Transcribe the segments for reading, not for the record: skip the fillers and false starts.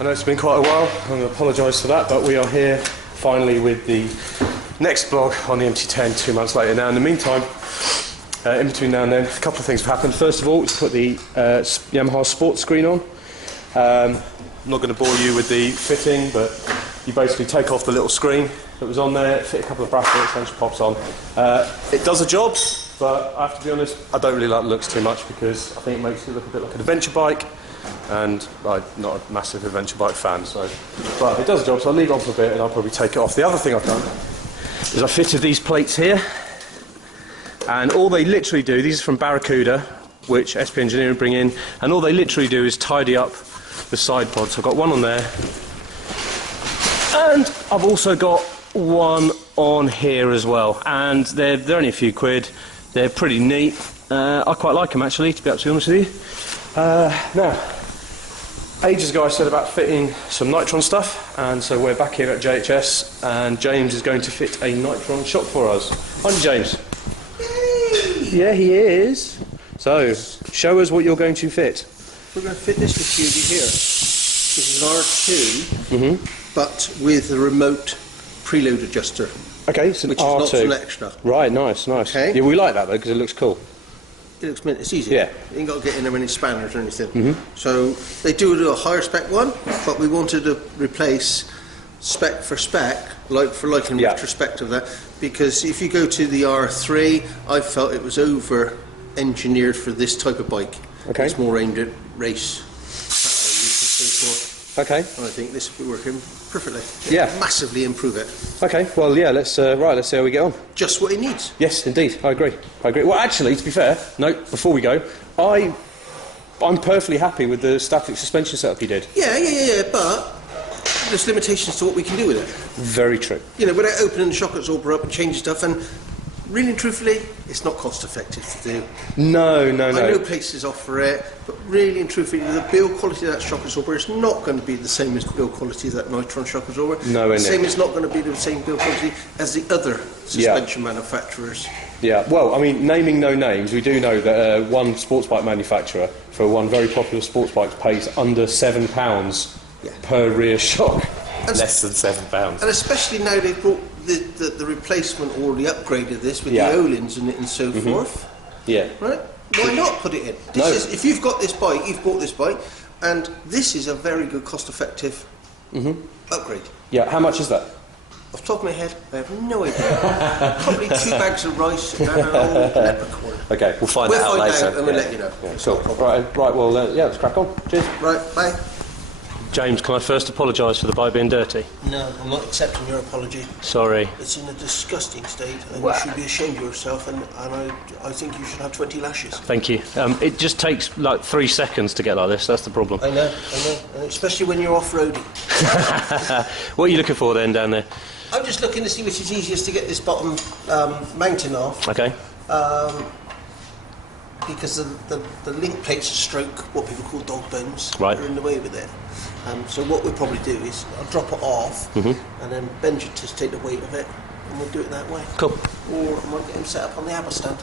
I know it's been quite a while, I'm going to apologise for that, but we are here finally with the next vlog on the MT-10 2 months later. Now in the meantime, in between now and then, a couple of things have happened. First of all, we put the Yamaha sports screen on. I'm not going to bore you with the fitting, but you basically take off the little screen that was on there, fit a couple of brackets, and it pops on. It does a job, but I have to be honest, I don't really like the looks too much because I think it makes it look a bit like an adventure bike, and I'm not a massive adventure bike fan, so. But it does a job, so I'll leave it on for a bit and I'll probably take it off. The other thing I've done is I fitted these plates here, and all they literally do, these are from Barracuda, which SP Engineering bring in, and all they literally do is tidy up the side pods. So I've got one on there, and I've also got one on here as well, and they're only a few quid. They're pretty neat. I quite like them actually, to be absolutely honest with you. Now, ages ago I said about fitting some Nitron stuff, and so we're back here at JHS, and James is going to fit a Nitron shock for us. Aren't you, James? Yay! Yeah, he is. So, show us what you're going to fit. We're going to fit this machine here. This is an R2, but with a remote preload adjuster. Okay, so which R2. is not an extra. Right, nice, nice. Okay. Yeah, we like that though because it looks cool. It looks mint. It's easy. Yeah. You ain't got to get in there any spanners or anything. So they do a higher spec one, but we wanted to replace spec for spec, like for like in retrospect of that, because if you go to the R3, I felt it was over engineered for this type of bike. Okay. It's more aimed at race. Okay. And I think this will be working perfectly. Yeah. Massively improve it. Okay. Well, yeah. Let's let's see how we get on. Just what it needs. Yes, indeed. I agree. I agree. Well, actually, to be fair, no. Before we go, I'm perfectly happy with the static suspension setup you did. Yeah. But there's limitations to what we can do with it. Very true. You know, without opening the shock absorber up and changing stuff, and really and truthfully, it's not cost effective to do. No. I know places offer it, but really and truthfully, the build quality of that shock absorber is not going to be the same as the build quality of that Nitron shock absorber. No, the same is not going to be the same build quality as the other suspension manufacturers. Yeah, well, I mean, naming no names, we do know that one sports bike manufacturer for one very popular sports bike pays under £7 per rear shock. And less than £7. And especially now they've brought the replacement or the upgrade of this with the O-lins and so forth. Yeah. Right? Why not put it in? This is, if you've got this bike, you've bought this bike, and this is a very good cost-effective upgrade. Yeah, how much is that? Off the top of my head, I have no idea. Probably 2 bags of rice and an old leprechaun. Okay, we'll find that out later. We'll find out and we'll let you know. Yeah, cool. Right, well, let's crack on. Cheers. Right, bye. James, can I first apologise for the bike being dirty? No, I'm not accepting your apology. Sorry. It's in a disgusting state, and you should be ashamed of yourself, and I think you should have 20 lashes. Thank you. It just takes like 3 seconds to get like this, that's the problem. I know, and especially when you're off-roading. What are you looking for then down there? I'm just looking to see which is easiest to get this bottom mounting off. Okay. Because the link plates are stroke, what people call dog bones, right, are in the way with it. So what we'll probably do is I'll drop it off, and then Ben should just take the weight of it, and we'll do it that way. Cool. Or I might get him set up on the ABBA stand.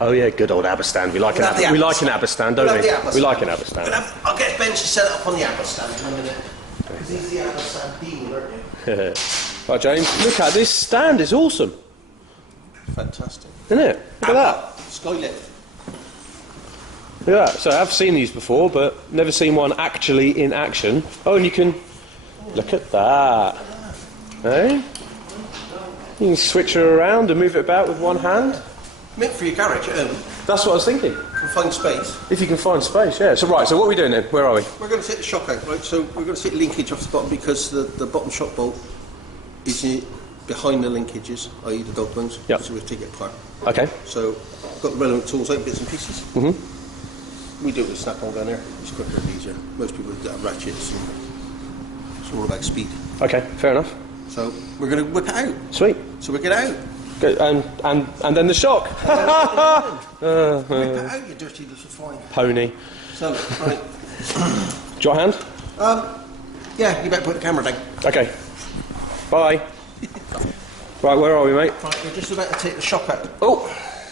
Oh yeah, good old ABBA stand. We like an ABBA stand, don't we? We like an ABBA stand. I'll get Ben to set it up on the ABBA stand in a minute. Because he's the ABBA stand dean, aren't you? Right, James, look at this stand, it's awesome. Fantastic. Isn't it? Look at that. Skylift. Look at that. So I've seen these before, but never seen one actually in action. Oh, and you can... Look at that. Eh? You can switch her around and move it about with one hand. Meant for your garage at home. That's what I was thinking. Confined space. If you can find space, yeah. So right, so what are we doing then? Where are we? We're going to take the shock out, right? So we're going to take linkage off the bottom because the bottom shock bolt is behind the linkages, i.e. the dog bones. Yep. So we'll take it apart. Okay. So I've got the relevant tools out, bits and pieces. We do it with a snap-on gun there. It's quicker and easier. Most people have ratchets, and it's all about speed. Okay, fair enough. So we're going to whip it out. Sweet. So we get out. Good. And then the shock. Whip it out, you dirty little swine. Pony. So, right. Do you want a hand? Yeah, you better put the camera down. Okay. Bye. Right, where are we, mate? Right, we're just about to take the shock out. Oh,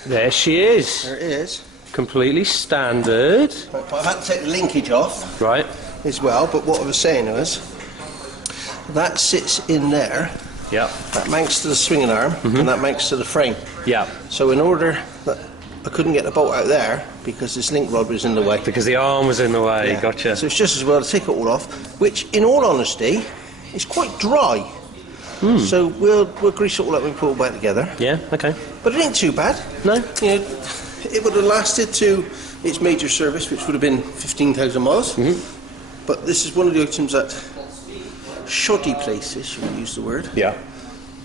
there she is. There it is. Completely standard. Right, but I've had to take the linkage off. Right. as well. But what I was saying was, that sits in there. Yeah. That mounts to the swinging arm, and that mounts to the frame. Yeah. So in order that I couldn't get the bolt out there because this link rod was in the way. Because the arm was in the way. Yeah. Gotcha. So it's just as well to take it all off, which, in all honesty, is quite dry. So we'll grease it all up and put it all back together. Yeah. Okay. But it ain't too bad. No. You know, it would have lasted to its major service, which would have been 15,000 miles. But this is one of the items that shoddy places, should we use the word? Yeah.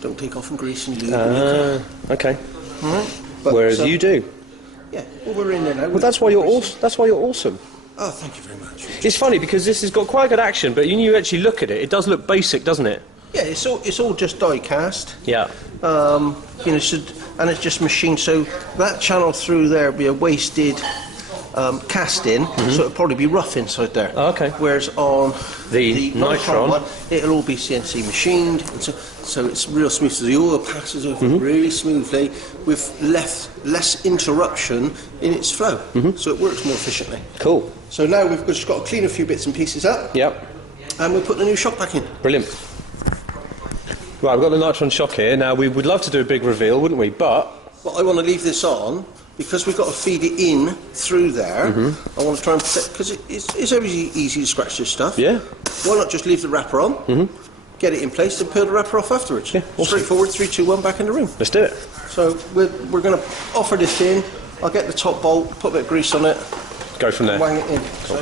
Don't take off and grease and lube. Okay. All right. But, Whereas you do. Yeah. Well, we're in there now. Well, that's why you're awesome. That's why you're awesome. Oh, thank you very much. It's funny because this has got quite good action, but when you actually look at it, it does look basic, doesn't it? Yeah, it's all just die cast. Yeah. You know, and it's just machined. So that channel through there would be a wasted casting, so it'll probably be rough inside there. Oh, okay. Whereas on The Nitron one, it'll all be CNC machined, and so it's real smooth. So the oil passes over really smoothly with less interruption in its flow. So it works more efficiently. Cool. So now we've just got to clean a few bits and pieces up. Yep. And we'll put the new shock back in. Brilliant. Right, we've got the Nitron shock here. Now, we would love to do a big reveal, wouldn't we? But I want to leave this on because we've got to feed it in through there. I want to try and protect, because it's very easy to scratch this stuff. Yeah. Why not just leave the wrapper on, get it in place, and peel the wrapper off afterwards? Yeah, awesome. Straightforward, 3, 2, 1, back in the room. Let's do it. So we're going to offer this in. I'll get the top bolt, put a bit of grease on it, Go from there. wang it in. So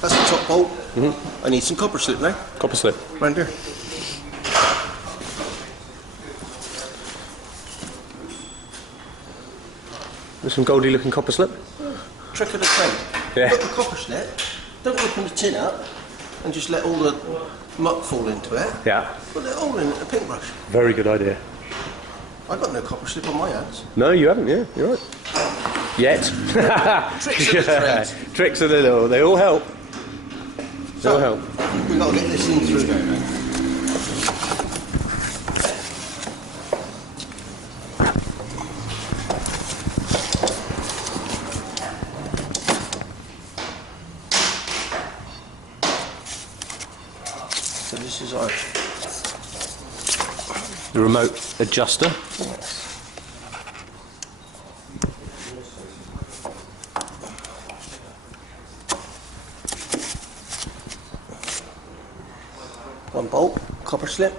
that's the top bolt. I need some copper slip now. Copper slip. Round here. There's some goldy looking copper slip. Trick of the trade. Yeah. Put the copper slip, don't open the tin up, and just let all the muck fall into it. Yeah. Put it all in a paintbrush. Very good idea. I've got no copper slip on my hands. No, you haven't, yeah, you're right. Yet. Tricks of the trade. Tricks of the little, they all help. They all help. We've got to get this in through there now. So this is our The remote adjuster. one bolt, copper slip.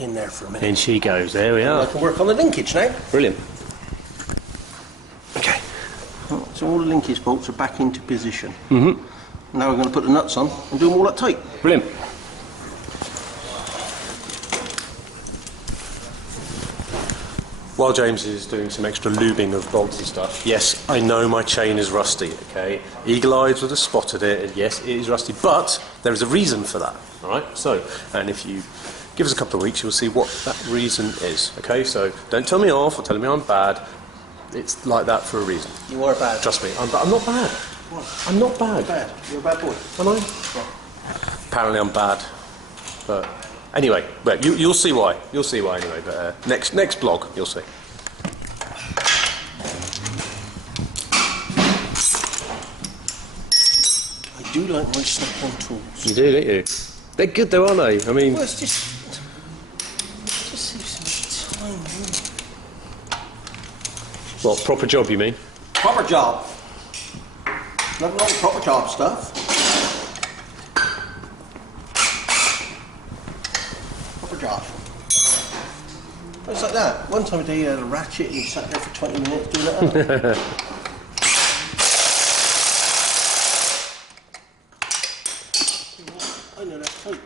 In there for a minute. In she goes, there we I are. can work on the linkage now. Brilliant. Okay. So all the linkage bolts are back into position. Now we're going to put the nuts on and do them all up tight. Brilliant. While James is doing some extra lubing of bolts and stuff, yes, I know my chain is rusty, okay? Eagle Eyes would have spotted it, and yes, it is rusty, but there is a reason for that, alright? So, and if you give us a couple of weeks, you'll see what that reason is, okay? So, don't tell me off or tell me I'm bad. It's like that for a reason. You are bad. Trust me, I'm not bad. I'm not bad. Bad. You're a bad boy. Am I? Apparently I'm bad. But anyway, but you'll see why. You'll see why anyway. But next blog, you'll see. I do like my snap-on tools. You do, don't you? They're good though, aren't they? I mean, Well, it's just saves so much time. Really. well, proper job, you mean? Proper job. Nothing like proper job stuff. Proper job. It's like that. One time a day you had a ratchet and you sat there for 20 minutes doing it. I know that's tight.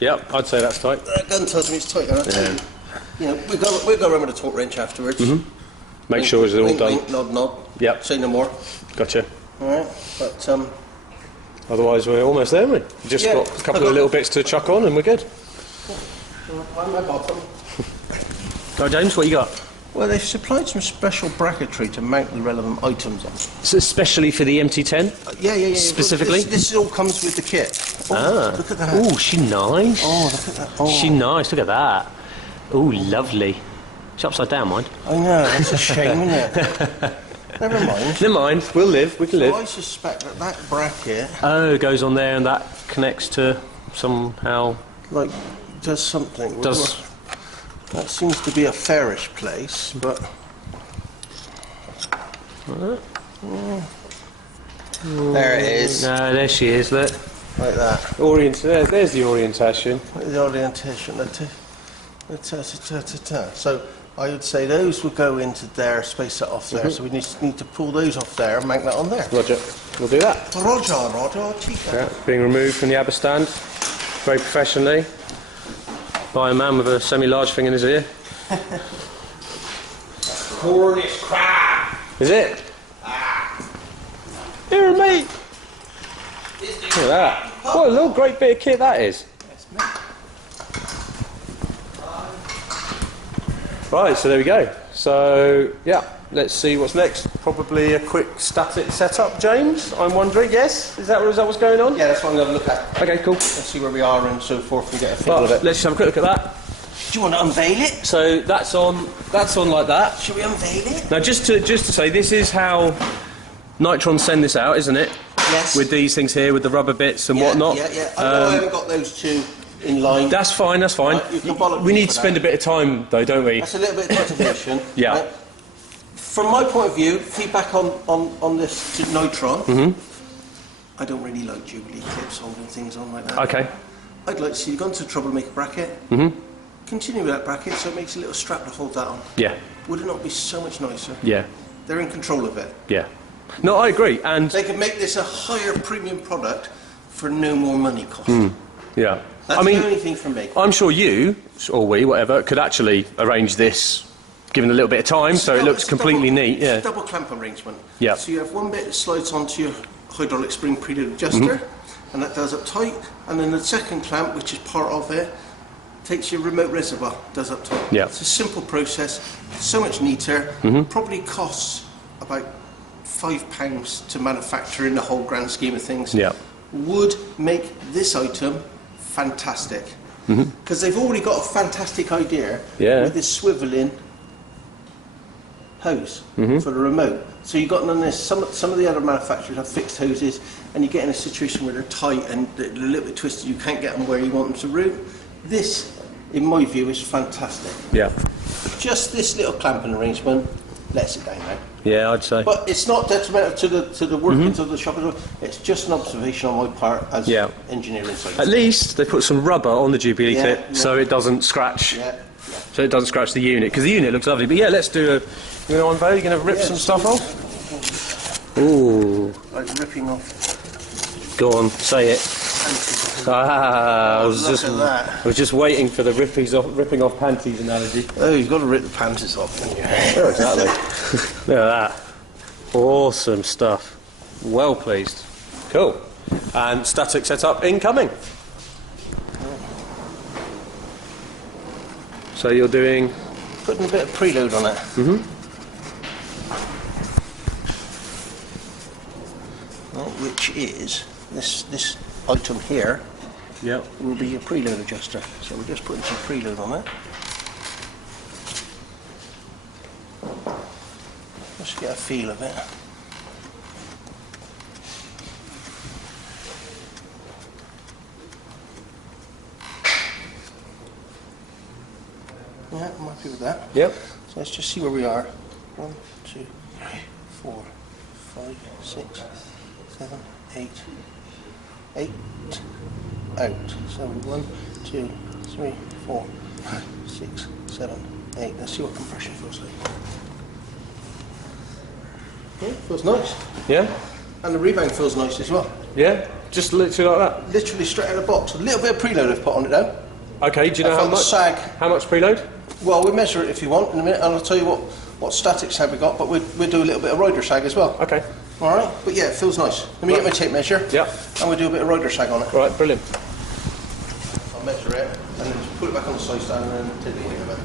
Yep, I'd say that's tight. That gun tells me it's tight, and I tell you, you know, we'll go around with a torque wrench afterwards. Make sure it's all wink, done. Wink, nod, nod. Yep. Say no more. Gotcha. All right, but Otherwise, we're almost there, haven't we? Just Yeah. got a couple of little bits to chuck on, and we're good. my bottom. Go, James. What you got? Well, they've supplied some special bracketry to mount the relevant items on. So especially for the MT-10. Yeah. Specifically? This all comes with the kit. Oh, look at that. Oh, she nice. Oh, look at that. Oh, She nice. Look at that. Oh, lovely. She's upside down, mind. I know. That's a shame, isn't it? Never mind. Never mind. We'll live. We can So live. I suspect that that bracket, Oh, it goes on there and that connects to somehow. like, does something. Does. That seems to be a fairish place, but... There it is. No, there she is. Look. Like that. There's the orientation. The orientation. So I would say those would go into there, space that off there. So we need to pull those off there and make that on there. Roger. We'll do that. Roger, chica. Yeah, being removed from the ABBA stand very professionally by a man with a semi-large thing in his ear. Cornish crab. Is it? Here, mate. Look at that. What a little great bit of kit that is. Right, so there we go. So, yeah, let's see what's next. Probably a quick static setup, James, I'm wondering. Yes? Is that what's going on? Yeah, that's what I'm going to look at. Okay, cool. Let's see where we are and so forth and get a feel Well, of it. let's just have a quick look at that. Do you want to unveil it? So that's on like that. Should we unveil it? Now, just to say, this is how Nitron send this out, isn't it? Yes. With these things here, with the rubber bits and whatnot. Yeah. I know I haven't got those two in line. That's fine. That's fine. Right, you can bollock We me need for to spend that. a bit of time, though, don't we? That's a little bit of motivation. Yeah. Right? From my point of view, feedback on this to Nitron, I don't really like Jubilee clips holding things on like that. Okay. I'd like to see you gone to trouble to make a bracket. Continue with that bracket so it makes a little strap to hold that on. Yeah. Would it not be so much nicer? Yeah. They're in control of it. Yeah. No, I agree. And They could make this a higher premium product for no more money cost. yeah, That's I mean, the only thing for me. I'm sure you or we, whatever, could actually arrange this, given a little bit of time, so it No, looks it's a completely double- neat. it's Yeah. a double clamp arrangement. Yeah. So you have one bit that slides onto your hydraulic spring preload adjuster, and that does up tight, and then the second clamp, which is part of it, takes your remote reservoir, does up tight. Yeah. It's a simple process, so much neater, probably costs about £5 to manufacture in the whole grand scheme of things. Yeah. Would make this item fantastic. Because they've already got a fantastic idea Yeah. with this swiveling hose for the remote. So you've got none of this. Some of the other manufacturers have fixed hoses, and you get in a situation where they're tight and they're a little bit twisted. You can't get them where you want them to route. This, in my view, is fantastic. Yeah. Just this little clamping arrangement lets it down now. Yeah, I'd say. But it's not detrimental to the workings of the shop as well. It's just an observation on my part as Yeah. engineering side. At least they put some rubber on the Jubilee Yeah, clip, yeah. so it doesn't scratch. Yeah. So it doesn't scratch the unit, because the unit looks lovely. But yeah, let's do a. You know, unveil. You're going to rip Yeah, some so- stuff off. Ooh, Like ripping off. go on, say it. Ah, I was look just, at that. I was just waiting for the ripping off panties analogy. Oh, you've got to rip the panties off, haven't you? Oh, exactly. Look at that. Awesome stuff. Well pleased. Cool. And static setup incoming. So you're doing. Putting a bit of preload on it. Right, which is this item here Yep. will be your preload adjuster. So we're just putting some preload on it. Just get a feel of it. Yeah, I'm happy with that. Yep. So let's just see where we are. 1, 2, 3, 4, 5, 6, 7, 8. 8 out. So 1, 2, 3, 4, 5, 6, 7, 8. Let's see what compression feels like. Yeah, feels nice. Yeah. And the rebound feels nice as well. Yeah. Just literally like that. Literally straight out of the box. A little bit of preload I've put on it though. Okay. Do you know I how felt the much? sag. How much preload? Well, we'll measure it if you want in a minute, and I'll tell you what static sag we got, but we'll do a little bit of rider sag as well. Okay. All right, but yeah, it feels nice. Let me get my tape measure. Yeah. And we'll do a bit of rider sag on it. Right. Brilliant. I'll measure it and then just put it back on the side stand and then take the weight of it.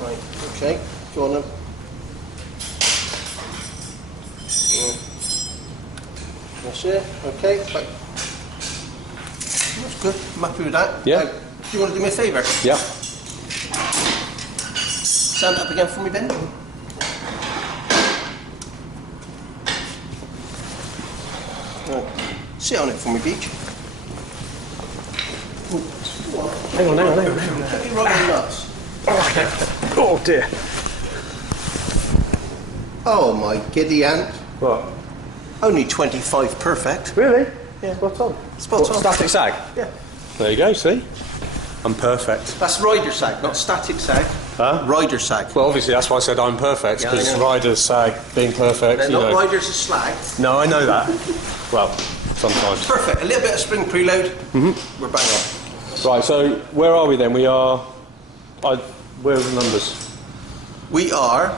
Right. Okay. Go on then. That's it. Okay. Back. That's good. I'm happy with that. Yeah. Do you want to do me a favour? Yeah. Stand up again for me, Ben. Right. Sit on it for me, Beach. Hang on. Put me right on the nuts. Oh dear. Oh my giddy aunt. What? Only 25 perfect. Really? Yeah, spot on. Spot on. Static sag? Yeah. There you go, see? I'm perfect. That's rider sag, not static sag. Huh? Rider sag. Well, obviously that's why I said I'm perfect, Yeah, I because know. riders sag, being perfect, They're you not know. riders of slag. No, I know that. Well, sometimes. Perfect. A little bit of spring preload. We're bang on. Right, so where are we then? We are... where are the numbers? We are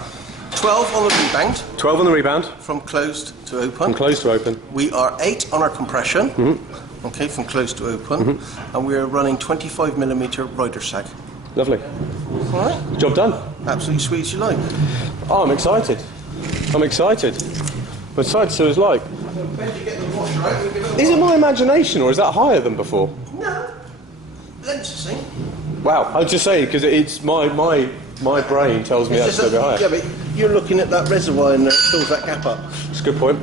12 on the rebound 12 on the rebound, from closed to open. from close to open. We are 8 on our compression. Okay, from closed to open. And we are running 25mm rider sag. Lovely. All right. Job done. Absolutely sweet as you like. Oh, I'm excited. I'm excited. So it's like... Benji, get the washer out. We'll give it a Is it my imagination, or is that higher than before? No. Lens to sing. Wow, I was just saying, because it's my brain tells me that's a bit higher. Yeah, but you're looking at that reservoir and it fills that gap up. It's a good point.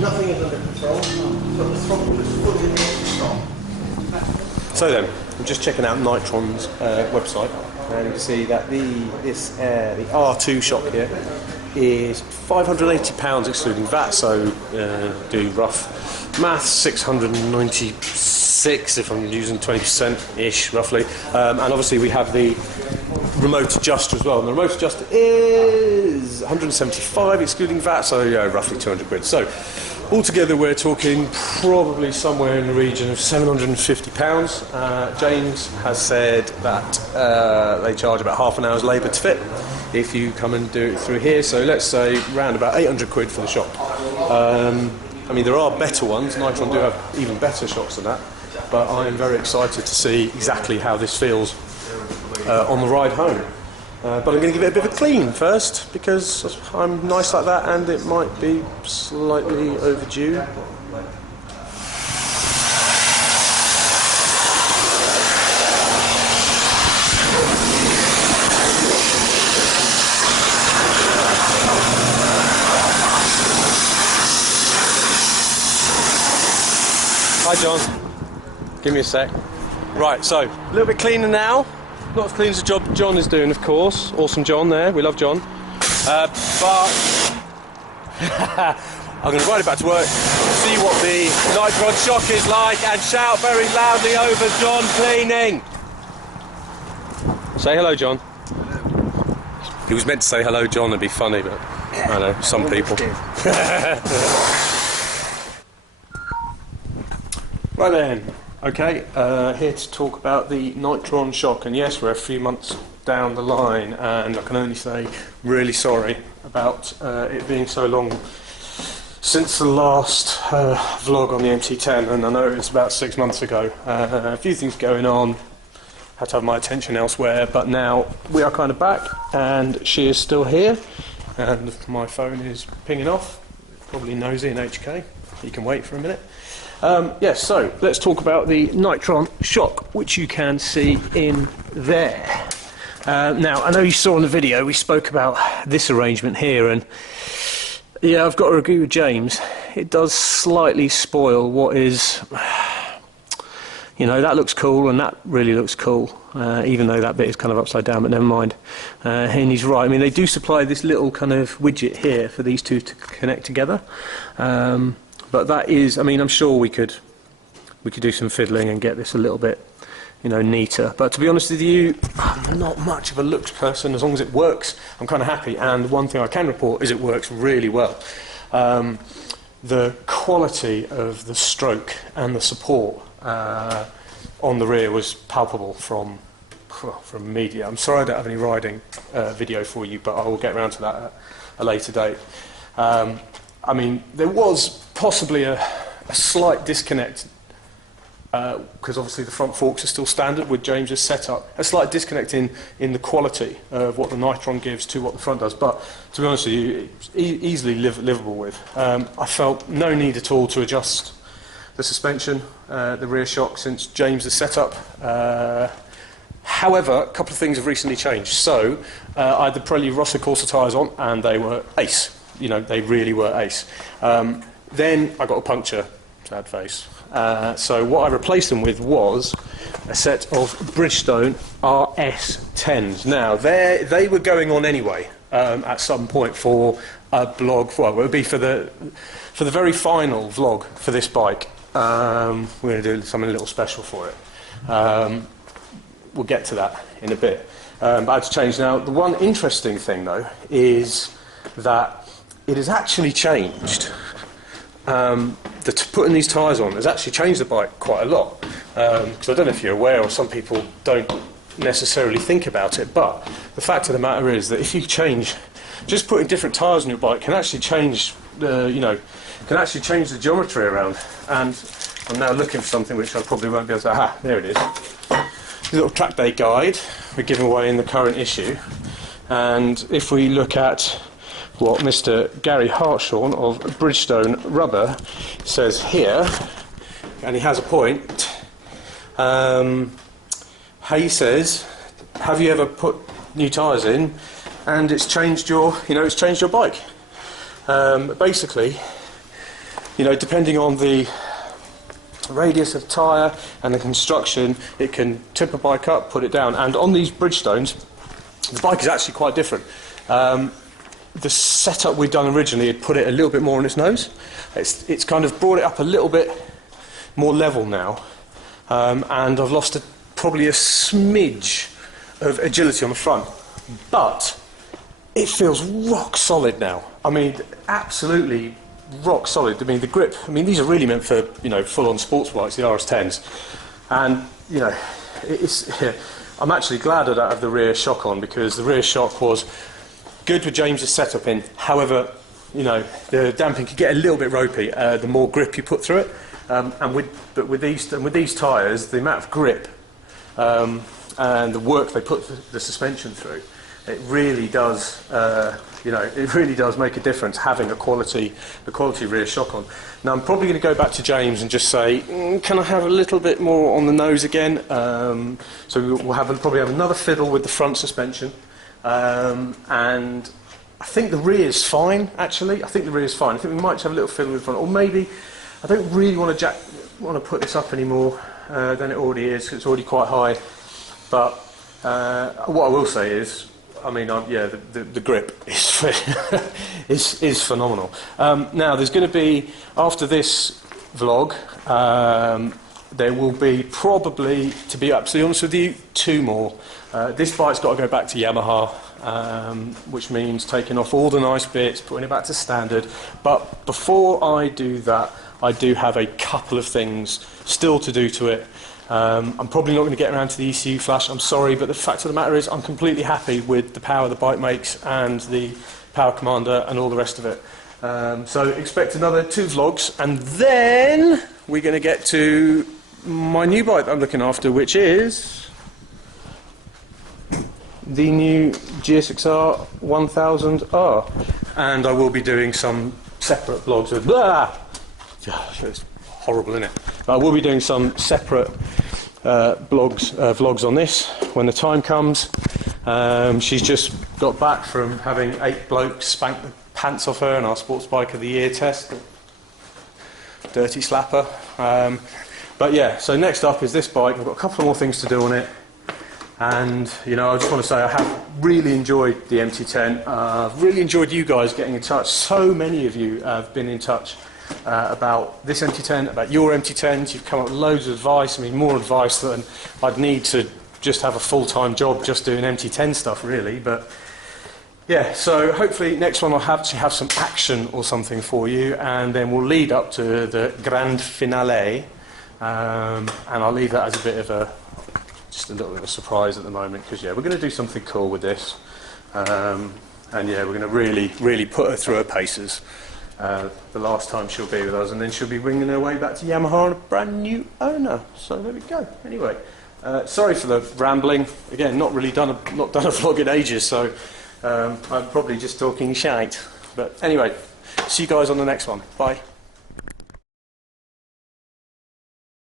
Nothing is under control, but the throttle is fully in the stop. So then, I'm just checking out Nitron's website, and you can see that the R2 shock here is £580 excluding VAT, so do rough maths, 696 if I'm using 20%-ish roughly, and obviously we have the remote adjuster as well, and the remote adjuster is 175 excluding VAT, so yeah, roughly 200 quid. So altogether we're talking probably somewhere in the region of £750. James has said that they charge about half an hour's labour to fit if you come and do it through here, so let's say round about 800 quid for the shop. I mean, there are better ones. Nitron do have even better shocks than that, but I am very excited to see exactly how this feels on the ride home. But I'm going to give it a bit of a clean first, because I'm nice like that and it might be slightly overdue. Hi John, give me a sec. Right, so a little bit cleaner now. Not as clean as the job John is doing, of course. Awesome John there, we love John. But I'm going to ride it back to work, see what the Nitron shock is like, and shout very loudly over John cleaning. Say hello, John. Hello. He was meant to say hello, John, it'd be funny, but I know, some people. Right then, okay, here to talk about the Nitron shock, and yes, we're a few months down the line, and I can only say really sorry about it being so long since the last vlog on the MT-10, and I know it's about 6 months ago. A few things going on, had to have my attention elsewhere, but now we are kind of back, and she is still here, and my phone is pinging off, probably nosy in HK, you can wait for a minute. Yes, so let's talk about the Nitron shock, which you can see in there. Now, I know you saw in the video we spoke about this arrangement here, and yeah, I've got to agree with James. It does slightly spoil what is, you know, that looks cool and that really looks cool, even though that bit is kind of upside down, but never mind. And he's right. I mean, they do supply this little kind of widget here for these two to connect together. But that is, I mean, I'm sure we could do some fiddling and get this a little bit, you know, neater. But to be honest with you, I'm not much of a looks person. As long as it works, I'm kind of happy. And one thing I can report is it works really well. The quality of the stroke and the support on the rear was palpable from media. I'm sorry I don't have any riding video for you, but I will get around to that at a later date. I mean, there was possibly a slight disconnect, because obviously the front forks are still standard with James's setup. A slight disconnect in the quality of what the Nitron gives to what the front does, but to be honest with you, it's easily livable with. I felt no need at all to adjust the suspension, the rear shock since James' setup. However, a couple of things have recently changed. So I had the Pirelli Rosso Corsa tyres on, and they were ace. You know, they really were ace. Then I got a puncture, sad face. So what I replaced them with was a set of Bridgestone RS10s. Now, they were going on anyway at some point for a blog. Well, it would be for the very final vlog for this bike. We're going to do something a little special for it. We'll get to that in a bit. But I had to change. Now, the one interesting thing, though, is that it has actually changed. Putting these tyres on has actually changed the bike quite a lot. Because I don't know if you're aware, or some people don't necessarily think about it, but the fact of the matter is that if you change, just putting different tyres on your bike can actually change the geometry around. And I'm now looking for something which I probably won't be able to. Aha, there it is. A little track day guide we're giving away in the current issue. And if we look at what Mr. Gary Hartshorn of Bridgestone Rubber says here, and he has a point. He says, "Have you ever put new tyres in, and it's changed your bike?" Basically, depending on the radius of tyre and the construction, it can tip a bike up, put it down. And on these Bridgestones, the bike is actually quite different. The setup we'd done originally had put it a little bit more on its nose. It's kind of brought it up a little bit more level now, and I've lost probably a smidge of agility on the front, but it feels rock solid now. I mean, absolutely rock solid. I mean, the grip, these are really meant for full-on sports bikes, the RS10s, and I'm actually glad I don't have the rear shock on, because the rear shock was good with James's setup in. However, the damping could get a little bit ropey the more grip you put through it. But with these tyres, the amount of grip and the work they put the suspension through, it really does. It really does make a difference having a quality rear shock on. Now, I'm probably going to go back to James and just say, can I have a little bit more on the nose again? So we'll probably have another fiddle with the front suspension. And I think the rear's fine, actually. I think the rear's fine. I think we might just have a little fiddle with the front. Or maybe, I don't really want to put this up any more than it already is, because it's already quite high. But what I will say is, the grip is phenomenal. Now, there's going to be, after this vlog, there will be probably, to be absolutely honest with you, 2 more. This bike's got to go back to Yamaha, which means taking off all the nice bits, putting it back to standard. But before I do that, I do have a couple of things still to do to it. I'm probably not going to get around to the ECU flash, I'm sorry, but the fact of the matter is I'm completely happy with the power the bike makes and the power commander and all the rest of it. So expect another 2 vlogs, and then we're going to get to my new bike that I'm looking after, which is the new GSXR 1000R, and I will be doing some separate vlogs with it's horrible, isn't it? But I will be doing some separate vlogs on this when the time comes. She's just got back from having 8 blokes spank the pants off her in our Sports Bike of the Year test. Dirty slapper. But yeah, so next up is this bike. I've got a couple more things to do on it. And, I just want to say I have really enjoyed the MT-10. I've really enjoyed you guys getting in touch. So many of you have been in touch about this MT-10, about your MT-10s. You've come up with loads of advice. More advice than I'd need to just have a full-time job just doing MT-10 stuff, really. But yeah, so hopefully next one I'll have some action or something for you, and then we'll lead up to the grand finale. And I'll leave that as a bit of just a little bit of a surprise at the moment, because we're going to do something cool with this, and we're going to really put her through her paces the last time she'll be with us, and then she'll be winging her way back to Yamaha on a brand new owner. So there we go. Anyway, sorry for the rambling. Again, not done a vlog in ages, so I'm probably just talking shite. But anyway, see you guys on the next one. Bye.